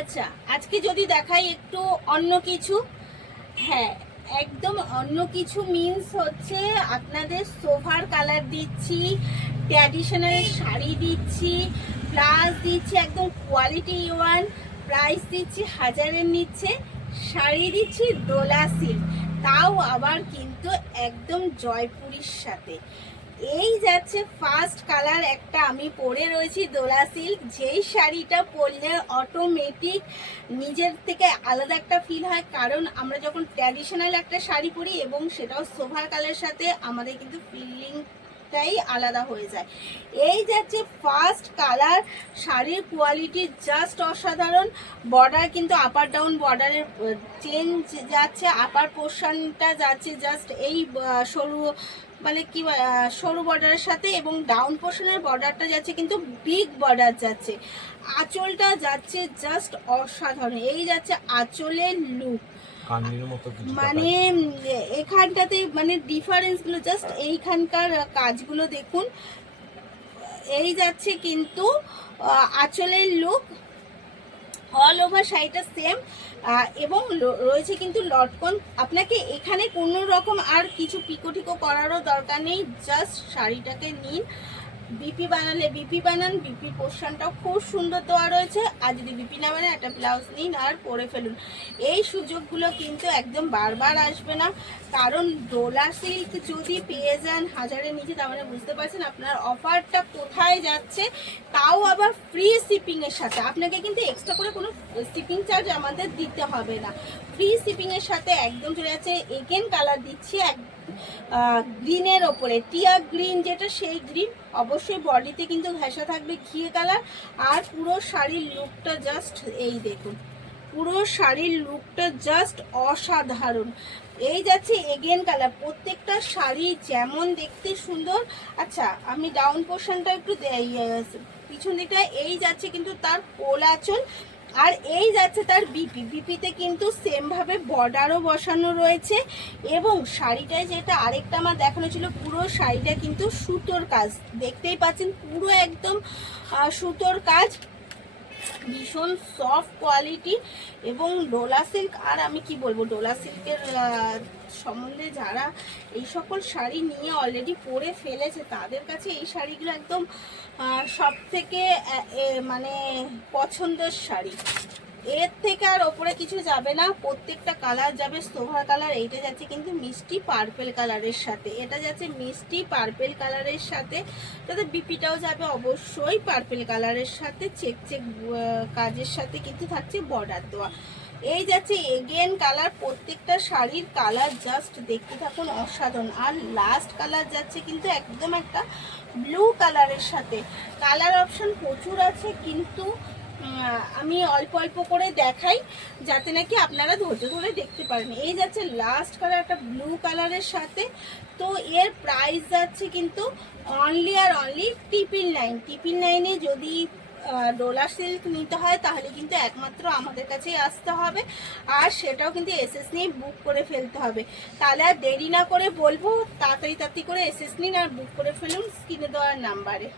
আচ্ছা, আজকে যদি দেখাই একটু অন্য কিছু। হ্যাঁ, একদম অন্য কিছু মিন্স হচ্ছে আপনাদের সোফার কালার দিচ্ছি, ট্র্যাডিশনাল শাড়ি দিচ্ছি, প্লাস দিচ্ছি একদম কোয়ালিটি ওয়ান, প্রাইস দিচ্ছি 1000-এর নিচে, শাড়ি দিচ্ছি দোলা সিল্ক, তাও আবার কিন্তু একদম জয়পুরীর সাথে। এই যাচ্ছে ফার্স্ট কালার একটা আমি পরে রয়েছি দোলা সিল্ক, যেই শাড়িটা পরলে অটোমেটিক নিজের থেকে আলাদা একটা ফিল হয়, কারণ আমরা যখন ট্র্যাডিশনাল একটা শাড়ি পরি এবং সেটাও সোভার কালারের সাথে, আমাদের কিন্তু ফিলিংটাই আলাদা হয়ে যায়। এই যাচ্ছে ফার্স্ট কালার, শাড়ির কোয়ালিটি জাস্ট অসাধারণ। বর্ডার কিন্তু আপার ডাউন বর্ডারের চেঞ্জ যাচ্ছে, আপার পোর্শনটা যাচ্ছে জাস্ট এই সরু মানে কি সরু বর্ডারের সাথে, এবং ডাউন পোর্শনের বর্ডারটা যাচ্ছে কিন্তু বিগ বর্ডার যাচ্ছে। আঁচলটা যাচ্ছে জাস্ট অসাধারণ। এই যাচ্ছে আঁচলের লুক, মানে এখানটাতে মানে ডিফারেন্সগুলো জাস্ট এইখানকার কাজগুলো দেখুন। এই যাচ্ছে কিন্তু আঁচলের লুক, অল ওভার শাড়িটা সেম, এবং রয়েছে কিন্তু লটকন। আপনাকে এখানে কোনো রকম আর কিছু পিকোটিকো করারও দরকার নেই, জাস্ট শাড়িটাকে নিন, বিপি বানালে বিপি বানান, বিপি পোর্শনটাও খুব সুন্দর দেওয়া রয়েছে। আর যদি বিপি না বানান, একটা ব্লাউজ নিন আর পরে ফেলুন। এই সুযোগগুলো কিন্তু একদম বারবার আসবে না, কারণ ডোলা সিল্ক যদি পেয়ে যান 1000-এর নিচে, তার মানে বুঝতে পারছেন আপনার অফারটা কোথায় যাচ্ছে, তাও আবার ফ্রি শিপিংয়ের সাথে। আপনাকে কিন্তু এক্সট্রা করে কোনো শিপিং চার্জ আমাদের দিতে হবে না, ফ্রি শিপিংয়ের সাথে একদম চলে যাচ্ছে। এগেন কালার দিচ্ছি গ্রিনের ওপরে, টিয়া গ্রিন যেটা, সেই গ্রিন। অবশ্যই বডিতে কিন্তু ঘেঁষা থাকবে ঘিয়ে কালার। আর পুরো শাড়ির লুকটা জাস্ট এই দেখুন, পুরো শাড়ির লুকটা জাস্ট অসাধারণ। এই যাচ্ছে এগেন কালার, প্রত্যেকটা শাড়ি যেমন দেখতে সুন্দর। আচ্ছা, আমি ডাউন পোর্শনটা একটু পিছন দিকটা, এই যাচ্ছে কিন্তু তার কোল আঁচল, আর এই যাচ্ছে তার বিপিতে কিন্তু সেম ভাবে বর্ডারও বসানো রয়েছে। এবং শাড়িটায় যেটা আরেকটা আমার দেখানো ছিল, পুরো শাড়িটা কিন্তু সুতোর কাজ, দেখতেই পাচ্ছেন পুরো একদম সুতোর কাজ, ভীষণ সফট কোয়ালিটি। এবং ডোলা সিল্ক, আর আমি কি বলবো, ডোলা সিল্কের সম্বন্ধে যারা এই সকল শাড়ি নিয়ে অলরেডি পরে ফেলেছে, তাদের কাছে এই শাড়িগুলো একদম সব থেকে মানে পছন্দের শাড়ি। এর থেকে আর ওপরে কিছু যাবে না, প্রত্যেকটা কালার যাবে সোভার কালার। এইটা যাচ্ছে কিন্তু মিষ্টি পার্পেল কালারের সাথে, এটা যাচ্ছে মিষ্টি পার্পেল কালারের সাথে, তাতে বিপিটাও যাবে অবশ্যই পার্পেল কালারের সাথে, চেক চেক কাজের সাথে কিন্তু থাকছে বর্ডার দেওয়া। এই যাচ্ছে এগেন কালার, প্রত্যেকটা শাড়ির কালার জাস্ট দেখতে থাকুন অসাধারণ। আর লাস্ট কালার যাচ্ছে কিন্তু একদম একটা ব্লু কালারের সাথে। কালার অপশন প্রচুর আছে, কিন্তু আমি অল্প অল্প করে দেখাই যাতে নাকি আপনারা ধৈর্য ধরে দেখতে পারেন। এই যাচ্ছে লাস্ট কালার একটা ব্লু কালারের সাথে। তো এর প্রাইস যাচ্ছে কিন্তু অনলি আর অনলি টিপিন লাইনে যদি ডোলা সিল্ক নিতে হয়, তাহলে কিন্তু একমাত্র আমাদের কাছেই আসতে হবে, আর সেটাও কিন্তু এসএস নিয়ে বুক করে ফেলতে হবে। তাহলে আর দেরি না করে বলবো, তাড়াতাড়ি করে এসএস নিন আর বুক করে ফেলুন স্ক্রিনে দেওয়ার নাম্বারে।